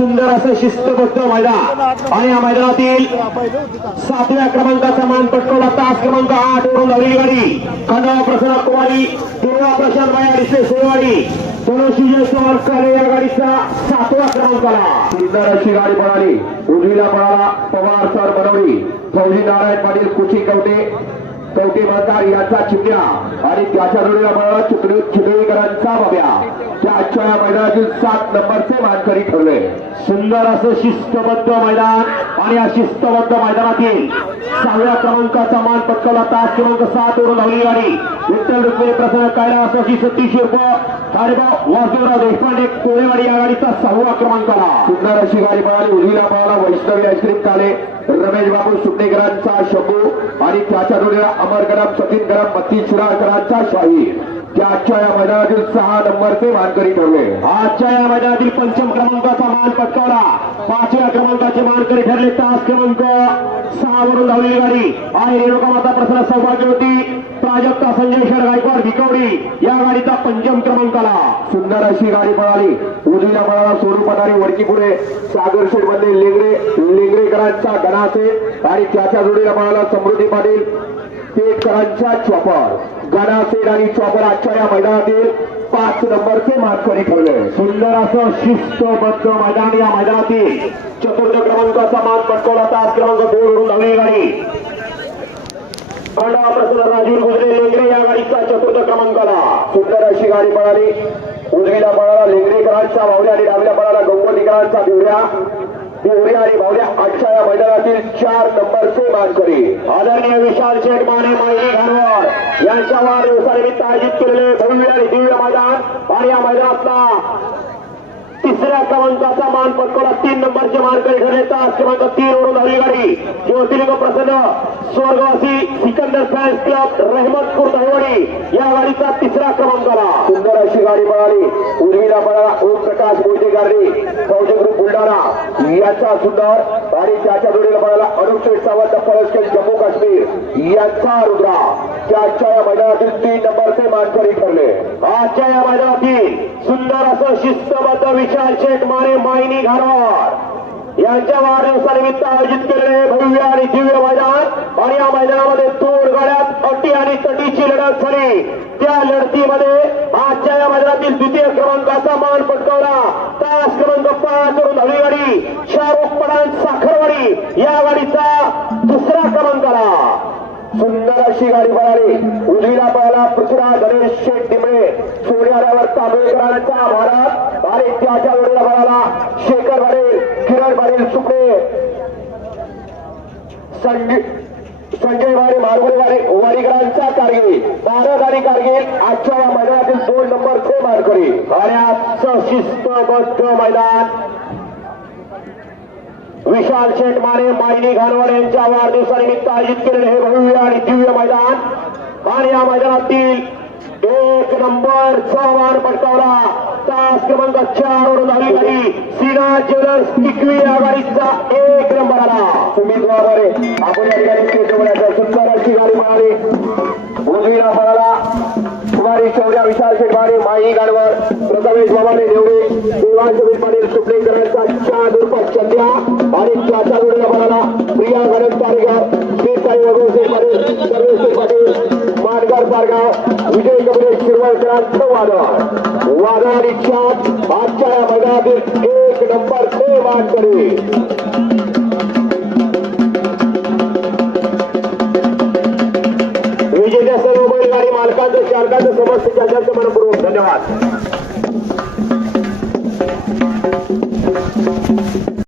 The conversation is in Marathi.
सुंदर असं शिस्तबद्ध मैदान आणि या मैदानातील 7व्या क्रमांकाचा मान पटकवला तास क्रमांक 8 वरून धावलेली गाडी खंडवा प्रसन्न कुमारी दुर्वा प्रशांत मायाडीचे सेवाडी धनुष्य चौरकर या गाडीचा 7वा क्रमांकाला सुंदर अशी गाडी पळाली उजवीला पळाला पवार सर बनवली फौजी नारायण पाटील कुची कवटे मातार याचा चिमण्या आणि त्याच्या जोडीला पळाला चितळीकरांचा बाब्या त्या आजच्या या मैदानातील 7 नंबरचे मानकरी ठरले सुंदर असं शिस्तबद्ध मैदान आणि या शिस्तबद्ध मैदानातील 6व्या क्रमांकाचा मान पटकवला तास क्रमांक 7 वरून धावलेली गाडी विठ्ठल रुक्मिणी प्रसन्न कैलास अशी 37 उर्फ हरिभाऊ वासुदेवराव देशपांडे कोळेवाडी या गाडीचा 6वा क्रमांकाला सुंदर अशी गाडी पळाली उजवीला पळाला वैष्णवी आईस्क्रीम काले रमेश बाबू सुपणेकरांचा शंभू आणि त्याच्या जोडीला अमर गरम सचिन गरम मत्ती शिराळकरांचा शाहीर त्या आजच्या या मैदानातील 6 नंबरचे मानकरी ठरले आजच्या या मैदानातील 5म क्रमांकाचा मान पटकावला 5व्या क्रमांकाचे मानकरी ठरले तास क्रमांक 6 वरून धावलेली गाडी आणि रेणुका माता प्रसन्न सौभाग्यवती प्राजक्ता संजय शर गायकवाड भिकवडी या गाडीचा 5म क्रमांकाला सुंदर अशी गाडी पळाली उजवीला पळाला सोनू पठारे वडकी पुढे सागर शेठ मध्ये लेंगरेकरांचा गणासे आणि त्याच्या जोडीला पळाला समृद्धी पाटील पेटकरांचा चॉपर गणासेड आणि चॉपर आजच्या या मैदानातील 5 नंबरचे मानकरी ठरले सुंदर असं शिस्तबद्ध मैदान या मैदानातील 4th क्रमांकाचा मान पटकवला तास क्रमांक 2 वरून धावलेली गाडी खंडवा प्रसन्न राजीव गुजरे लेंगरे या गाडीचा 4th क्रमांकाला सुंदर अशी गाडी पळाली उजवीला पळाला लेंगरेकरांचा भावड्या आणि डावीला पळाला गंगोलीकरांचा बिवऱ्या आणि भावड्या आजच्या या मैदानातील 4 नंबरचे मानकरी आदरणीय विशाल शेठ माने माहिती घाणवड यांच्या वाढदिवसानिमित्त आयोजित केलेले भव्य आणि दिव्य मैदान आणि या मैदानातला 3ऱ्या क्रमांकाचा मान पटकवला 3 नंबरचे मानकरी ठरले तास क्रमांक 3 वरून धावली गाडी ज्योतिर्लिंग प्रसन्न स्वर्गवासी सिकंदर फॅन्स क्लब रहमतपूर दहिवडी या गाडीचा 3रा क्रमांकाला सुंदर अशी गाडी पळाली उर्वीला पळाला ओमप्रकाश मोहितेकरनी फौजी ग्रुप बुलढाणा याचा सुंदर आणि त्याच्या जोडीला पळाला अनुप शेठ सावंत फळसखेल जम्मू काश्मीर यांचा रुद्रा त्याच्या या मैदानातील 3 नंबरचे मानकरी ठरले आजच्या या मैदानातील सुंदर असं शिस्तबद्ध विशाल शेठ माने मायनी घाणवड यांच्या वाढदिवसानिमित्त आयोजित केलेले भव्य आणि दिव्य मैदान आणि या मैदानामध्ये 2 गाड्यात अटी आणि तटीची लढत झाली त्या लढतीमध्ये आजच्या या मैदानातील 2य क्रमांकाचा मान पटकावला तास क्रमांक 5 वरून धावली गाडी शाहरुख पठाण साखरवाडी या गाडीचा 2रा क्रमांकाला सुंदर अशी गाडी पळाली उजवीला पळाला पृथ्वीराज गणेश शेठ डिमळे सोन्यावर तांबेकरांचा भारत आणि त्याच्या जोडीला पळाला शेखर पाटील किरण पाटील सुपणे संजय वारे वारीकरांचा कारगिल भारत आणि कारगिल आजच्या या मैदानातील 2 नंबरचे मानकरी आणि आजचं शिस्तबद्ध मैदान विशाल शेठ माने मायनी घाणवड यांच्या वाढदिवसानिमित्त आयोजित केलेले हे भव्य आणि दिव्य मैदान आणि या मैदानातील 1 नंबरचा मान पटकावला तास क्रमांक 4 वरून धावली गाडी सीना ज्वेलर्स टिकवी या गाडीचा 1 नंबर आला सुमित वाघारे आपण या ठिकाणी सुंदर अशी गाडी पळाली उजवीला पळाला कुमारी शौर्या विशाल शेठ माने माई गाडवर प्रथमेश बाबाने देवळे देवांश पाटील सुपणेकरांचा 4 उर्फ चंद्या आणि त्याच्या जोडीला पळाला प्रिया गणेश पारगाव श्रीसाई वगैरे पाटील सर्वेश पाटील मानगार पारगाव विजय कबरे शिरवळकरांचं वादळ आणि 4 आजच्या या मैदानातील 1 नंबरचे मानकरी विजेत्या सर्व बैलगाडी मालकांचं चालकांचं समस्त चालकांचं मनपूर्वक धन्यवाद.